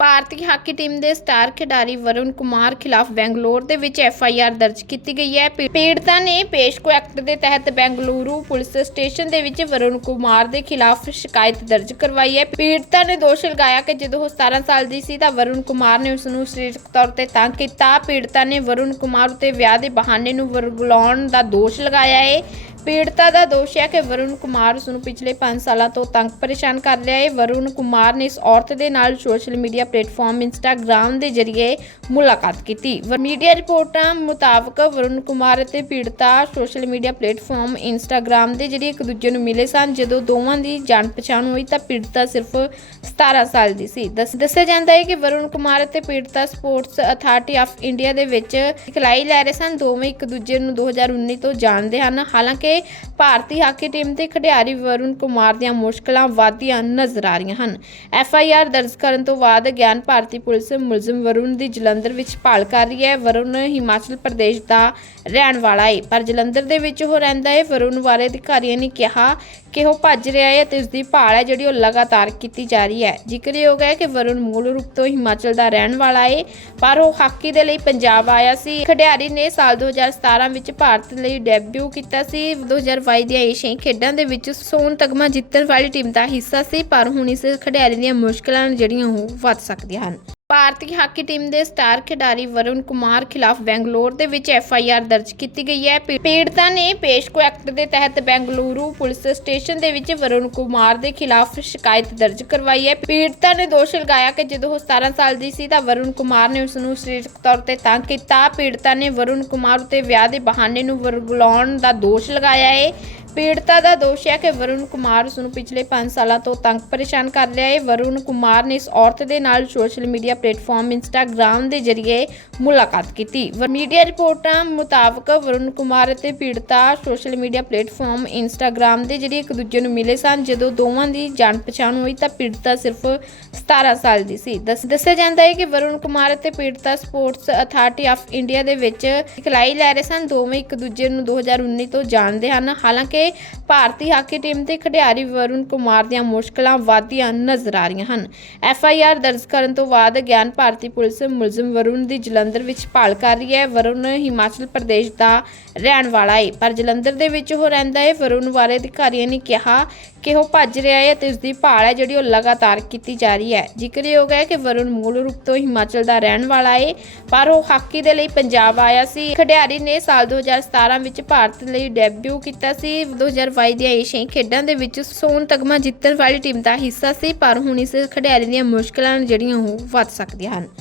ਭਾਰਤੀ hockey team ਦੇ star ਖਿਡਾਰੀ ਵਰੁਣ ਕੁਮਾਰ ਖਿਲਾਫ ਬੈਂਗਲੌਰ ਦੇ ਵਿੱਚ ਐਫ ਆਈ ਆਰ ਦਰਜ ਕੀਤੀ ਗਈ ਹੈ। ਪੀੜਤਾ ਨੇ ਪੇਸ਼ਕੋ ਐਕਟ ਦੇ ਤਹਿਤ ਬੈਂਗਲੁਰੂ ਪੁਲਿਸ ਸਟੇਸ਼ਨ ਦੇ ਵਿੱਚ ਵਰੁਣ ਕੁਮਾਰ ਦੇ ਖਿਲਾਫ ਸ਼ਿਕਾਇਤ ਦਰਜ ਕਰਵਾਈ ਹੈ। ਪੀੜਤਾ ਨੇ ਦੋਸ਼ ਲਗਾਇਆ ਕਿ ਜਦੋਂ ਉਹ 17 ਸਾਲ ਦੀ ਸੀ ਤਾਂ ਵਰੁਣ ਕੁਮਾਰ ਨੇ ਉਸ ਨੂੰ ਸਰੀਰਕ ਤੌਰ ਤੇ ਤੰਗ ਕੀਤਾ। ਪੀੜਤਾ ਨੇ ਵਰੁਣ ਕੁਮਾਰ ਉਤੇ ਵਿਆਹ ਦੇ ਬਹਾਨੇ ਨੂੰ ਵਰਗਲਾਉਣ ਦਾ ਦੋਸ਼ ਲਗਾਇਆ ਹੈ। ਪੀੜਤਾ ਦਾ ਦੋਸ਼ ਹੈ ਕਿ ਵਰੁਣ ਕੁਮਾਰ ਉਸ ਨੂੰ ਪਿਛਲੇ 5 ਸਾਲਾਂ ਤੋਂ ਤੰਗ ਪਰੇਸ਼ਾਨ ਕਰ ਰਿਹਾ ਹੈ। ਵਰੁਣ ਕੁਮਾਰ ਨੇ ਇਸ ਔਰਤ ਦੇ ਨਾਲ ਸੋਸ਼ਲ ਮੀਡੀਆ ਪਲੇਟਫਾਰਮ ਇੰਸਟਾਗ੍ਰam ਦੇ ਜ਼ਰੀਏ ਮੁਲਾਕਾਤ ਕੀਤੀ। ਮੀਡੀਆ ਰਿਪੋਰਟਾਂ ਮੁਤਾਬਕ ਵਰੁਣ ਕੁਮਾਰ ਅਤੇ ਪੀੜਤਾ ਸੋਸ਼ਲ ਮੀਡੀਆ ਪਲੇਟਫਾਰਮ ਇੰਸਟਾਗ੍ਰam ਦੇ ਜ਼ਰੀਏ ਇੱਕ ਦੂਜੇ ਨੂੰ ਮਿਲੇ ਸਨ। ਜਦੋਂ ਦੋਵਾਂ ਦੀ ਜਾਣ ਪਛਾਣ ਹੋਈ ਤਾਂ ਪੀੜਤਾ ਸਿਰਫ 17 ਸਾਲ ਦੀ ਸੀ। ਦੱਸ- ਦੱਸਿਆ ਜਾਂਦਾ ਹੈ ਕਿ ਵਰੁਣ ਕੁਮਾਰ ਅਤੇ ਪੀੜਤਾ ਸਪੋਰਟਸ ਅਥਾਰਟੀ ਆਫ ਇੰਡੀਆ ਦੇ ਵਿੱਚ ਸਿਖਲਾਈ ਲੈ ਰਹੇ ਸਨ। ਦੋਵੇਂ ਇੱਕ ਦੂਜੇ ਨੂੰ 2019 ਤੋਂ ਜਾਣਦੇ ਹਨ। ਹਾਲਾਂਕਿ ਭਾਰਤੀ ਹਾਕੀ ਟੀਮ ਦੇ ਖਿਡਾਰੀ ਵਰੁਣ ਕੁਮਾਰ ਦੀਆਂ ਮੁਸ਼ਕਲਾਂ ਵਧਦੀਆਂ ਨਜ਼ਰ ਆ ਰਹੀਆਂ ਹਨ। ਐਫ ਆਈ ਆਰ ਦਰਜ ਕਰਨ ਤੋਂ ਬਾਅਦ ਗਿਆਨ ਭਾਰਤੀ ਪੁਲਿਸ ਮੁਲਜ਼ਮ ਵਰੁਣ ਦੀ ਜਲੰਧਰ ਵਿੱਚ ਭਾਲ ਕਰ ਰਹੀ ਹੈ। ਵਰੁਣ ਹਿਮਾਚਲ ਪ੍ਰਦੇਸ਼ ਦਾ ਰਹਿਣ ਵਾਲਾ ਹੈ ਪਰ ਜਲੰਧਰ ਦੇ ਵਿੱਚ ਉਹ ਰਹਿੰਦਾ ਹੈ ਵਰੁਣ ਬਾਰੇ ਅਧਿਕਾਰੀਆਂ ਨੇ ਕਿਹਾ ਕਿ ਉਹ ਭੱਜ ਰਿਹਾ ਹੈ ਤੇ ਉਸ ਦੀ ਭਾਲ ਹੈ ਜਿਹੜੀ ਉਹ ਲਗਾਤਾਰ ਕੀਤੀ ਜਾ ਰਹੀ ਹੈ। ਜ਼ਿਕਰਯੋਗ ਹੈ ਕਿ ਵਰੁਣ ਮੂਲ ਰੂਪ ਤੋਂ ਹਿਮਾਚਲ ਦਾ ਰਹਿਣ ਵਾਲਾ ਹੈ ਪਰ ਉਹ ਹਾਕੀ ਦੇ ਲਈ ਪੰਜਾਬ ਆਇਆ ਸੀ। ਖਿਡਾਰੀ ਨੇ ਸਾਲ 2017 ਵਿੱਚ ਭਾਰਤ ਲਈ ਡੈਬਿਊ ਕੀਤਾ ਸੀ। 2022 ਦੀਆਂ ਏਸ਼ੀਆਈ ਖੇਡਾਂ ਦੇ ਵਿੱਚ ਸੋਨ ਤਗਮਾ ਜਿੱਤਣ ਵਾਲੀ ਟੀਮ ਦਾ ਹਿੱਸਾ ਸੀ, ਪਰ ਹੁਣ ਇਸ ਖਿਡਾਰੀ ਦੀਆਂ ਮੁਸ਼ਕਲਾਂ ਜਿਹੜੀਆਂ ਉਹ ਵੱਧ ਸਕਦੀਆਂ ਹਨ। ਭਾਰਤੀ ਹਾਕੀ ਟੀਮ ਦੇ ਸਟਾਰ ਖਿਡਾਰੀ ਵਰੁਣ ਕੁਮਾਰ ਖਿਲਾਫ ਬੈਂਗਲੌਰ ਦੇ ਵਿੱਚ ਐਫ ਆਈ ਆਰ ਦਰਜ ਕੀਤੀ ਗਈ ਹੈ। ਪੀੜਤਾ ਨੇ ਪੇਸ਼ਕੋ ਐਕਟ ਦੇ ਤਹਿਤ ਬੈਂਗਲੁਰੂ ਪੁਲਿਸ ਸਟੇਸ਼ਨ ਦੇ ਵਿੱਚ ਵਰੁਣ ਕੁਮਾਰ ਦੇ ਖਿਲਾਫ ਸ਼ਿਕਾਇਤ ਦਰਜ ਕਰਵਾਈ ਹੈ। ਪੀੜਤਾ ਨੇ ਦੋਸ਼ ਲਗਾਇਆ ਕਿ ਜਦੋਂ ਉਹ 17 ਸਾਲ ਦੀ ਸੀ ਤਾਂ ਵਰੁਣ ਕੁਮਾਰ ਨੇ ਉਸ ਨੂੰ ਸਰੀਰਕ ਤੌਰ ਤੇ ਤੰਗ ਕੀਤਾ। ਪੀੜਤਾ ਨੇ ਵਰੁਣ ਕੁਮਾਰ ਉਤੇ ਵਿਆਹ ਦੇ ਬਹਾਨੇ ਨੂੰ ਵਰਗਲਾਉਣ ਦਾ ਦੋਸ਼ ਲਗਾਇਆ ਹੈ। ਪੀੜਤਾ ਦਾ ਦੋਸ਼ ਹੈ ਕਿ ਵਰੁਣ ਕੁਮਾਰ ਉਸ ਨੂੰ ਪਿਛਲੇ 5 ਸਾਲਾਂ ਤੋਂ ਤੰਗ ਪਰੇਸ਼ਾਨ ਕਰ ਰਿਹਾ ਹੈ। ਵਰੁਣ ਕੁਮਾਰ ਨੇ ਇਸ ਔਰਤ ਦੇ ਨਾਲ ਸੋਸ਼ਲ ਮੀਡੀਆ ਪਲੇਟਫਾਰਮ ਇੰਸਟਾਗ੍ਰam ਦੇ ਜ਼ਰੀਏ ਮੁਲਾਕਾਤ ਕੀਤੀ। ਮੀਡੀਆ ਰਿਪੋਰਟਾਂ ਮੁਤਾਬਕ ਵਰੁਣ ਕੁਮਾਰ ਅਤੇ ਪੀੜਤਾ ਸੋਸ਼ਲ ਮੀਡੀਆ ਪਲੇਟਫਾਰਮ ਇੰਸਟਾਗ੍ਰam ਦੇ ਜ਼ਰੀਏ ਇੱਕ ਦੂਜੇ ਨੂੰ ਮਿਲੇ ਸਨ। ਜਦੋਂ ਦੋਵਾਂ ਦੀ ਜਾਣ ਪਛਾਣ ਹੋਈ ਤਾਂ ਪੀੜਤਾ ਸਿਰਫ 17 ਸਾਲ ਦੀ ਸੀ। ਦੱਸ- ਦੱਸਿਆ ਜਾਂਦਾ ਹੈ ਕਿ ਵਰੁਣ ਕੁਮਾਰ ਅਤੇ ਪੀੜਤਾ ਸਪੋਰਟਸ ਅਥਾਰਟੀ ਆਫ ਇੰਡੀਆ ਦੇ ਵਿੱਚ ਸਿਖਲਾਈ ਲੈ ਰਹੇ ਸਨ। ਦੋਵੇਂ ਇੱਕ ਦੂਜੇ ਨੂੰ 2019 ਤੋਂ ਜਾਣਦੇ ਹਨ। ਹਾਲਾਂਕਿ ਭਾਰਤੀ ਹਾਕੀ ਟੀਮ ਦੇ ਖਿਡਾਰੀ ਵਰੁਣ ਕੁਮਾਰ ਦੀਆਂ ਮੁਸ਼ਕਲਾਂ ਵਧਦੀਆਂ ਨਜ਼ਰ ਆ ਰਹੀਆਂ ਹਨ। ਐਫ ਆਈ ਆਰ ਦਰਜ ਕਰਨ ਤੋਂ ਬਾਅਦ ਗਿਆਨ ਭਾਰਤੀ ਪੁਲਿਸ ਮੁਲਜ਼ਮ ਵਰੁਣ ਦੀ ਜਲੰਧਰ ਵਿੱਚ ਭਾਲ ਕਰ ਰਹੀ ਹੈ। ਵਰੁਣ ਹਿਮਾਚਲ ਪ੍ਰਦੇਸ਼ ਦਾ ਰਹਿਣ ਵਾਲਾ ਹੈ ਪਰ ਜਲੰਧਰ ਦੇ ਵਿੱਚ ਉਹ ਰਹਿੰਦਾ ਹੈ ਵਰੁਣ ਬਾਰੇ ਅਧਿਕਾਰੀਆਂ ਨੇ ਕਿਹਾ ਕਿ ਉਹ ਭੱਜ ਰਿਹਾ ਹੈ ਤੇ ਉਸ ਦੀ ਭਾਲ ਹੈ ਜਿਹੜੀ ਉਹ ਲਗਾਤਾਰ ਕੀਤੀ ਜਾ ਰਹੀ ਹੈ। ਜ਼ਿਕਰਯੋਗ ਹੈ ਕਿ ਵਰੁਣ ਮੂਲ ਰੂਪ ਤੋਂ ਹਿਮਾਚਲ ਦਾ ਰਹਿਣ ਵਾਲਾ ਹੈ ਪਰ ਉਹ ਹਾਕੀ ਦੇ ਲਈ ਪੰਜਾਬ ਆਇਆ ਸੀ। ਖਿਡਾਰੀ ਨੇ ਸਾਲ 2017 ਵਿੱਚ ਭਾਰਤ ਲਈ ਡੈਬਿਊ ਕੀਤਾ ਸੀ। 2022 ਦੀਆਂ ਏਸ਼ੀਆਈ ਖੇਡਾਂ ਦੇ ਵਿੱਚ ਸੋਨ ਤਗਮਾ ਜਿੱਤਣ ਵਾਲੀ ਟੀਮ ਦਾ ਹਿੱਸਾ ਸੀ, ਪਰ ਹੁਣ ਇਸ ਖਿਡਾਰੀ ਦੀਆਂ ਮੁਸ਼ਕਲਾਂ ਜਿਹੜੀਆਂ ਉਹ ਵੱਧ ਸਕਦੀਆਂ ਹਨ।